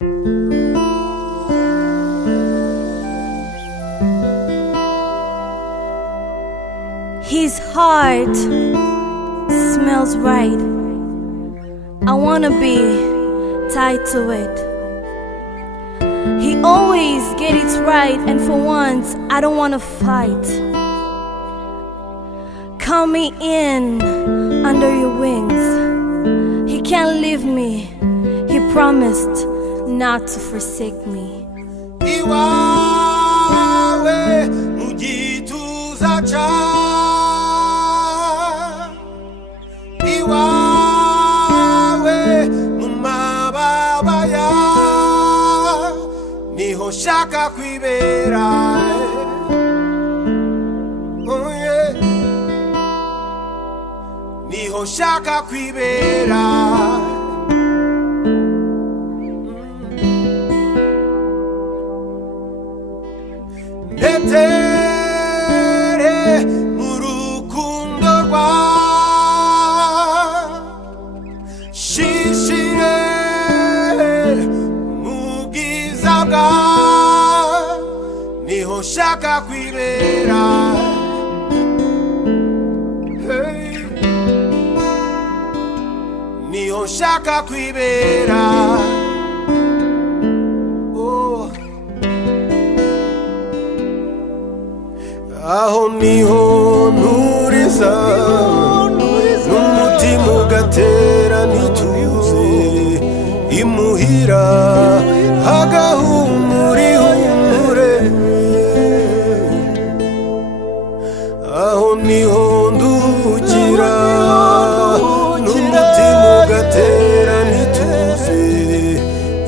His heart smells right. I wanna be tied to it. He always gets it right, and for once I don't wanna fight. Count me in under your wings. He can't leave me. He promised not to forsake me. Iwawe mugituza cha Iwawe mumababa ya niho shaka kwibera. Oh yeah. Niho shaka kwibera. Netere murukundo rwa shishire mubwiza bwa niho shaka kwibera. Hey. Niho shaka kwibera. Aho niho nturiza n'umutima ugatera n'ituze imuhira hagahumura ihumure. Aho niho nduhukira n'umutima ugatera n'ituze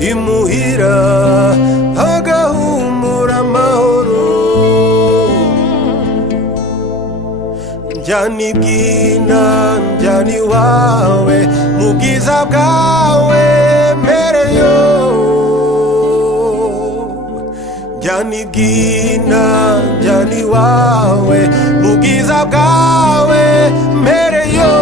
imuhira hagahumura amahoro. Njyani bwina njyani wawe mu bwiza bwawe mpereyo. Njyani bwina njyani wawe mu bwiza bwawe mpereyo.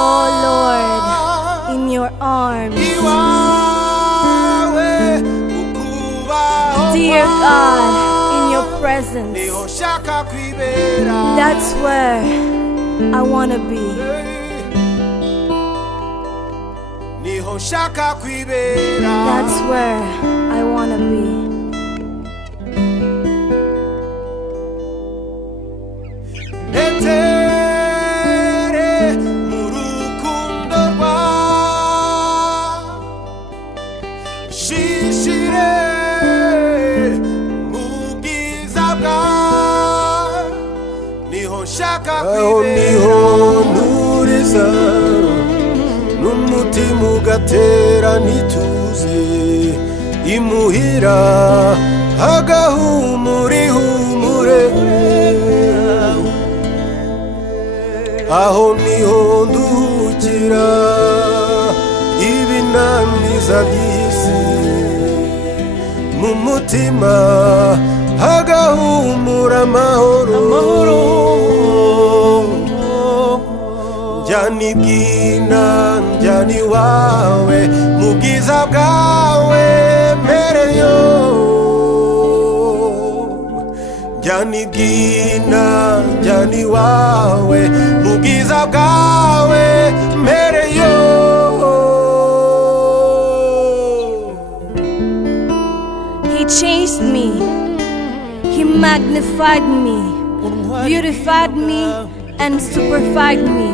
Oh Lord, in your arms. Dear God, in your presence. That's where I wanna be. That's where I wanna be. Shishire mubwiza bwa niho shaka kwibera. Niho nturiza n'umutima ugatera n'ituze imuhira hagahumura ihumure. Aho niho nduhukira ibinaniza by'isi mu mutima hagahumura amahoro. Njyani bwina njyani wawe mu bwiza bwawe mpereyo. Njyani bwina njyani wawe mu bwiza bwawe mpereyo. He changed me, He magnified me, beautified me, and superfied me.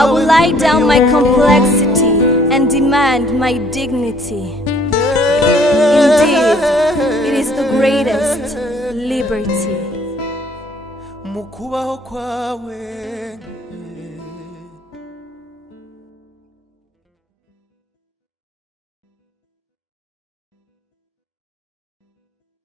I will lie down my complexity and demand my dignity. Indeed, it is the greatest liberty. Mu kubaho kwawe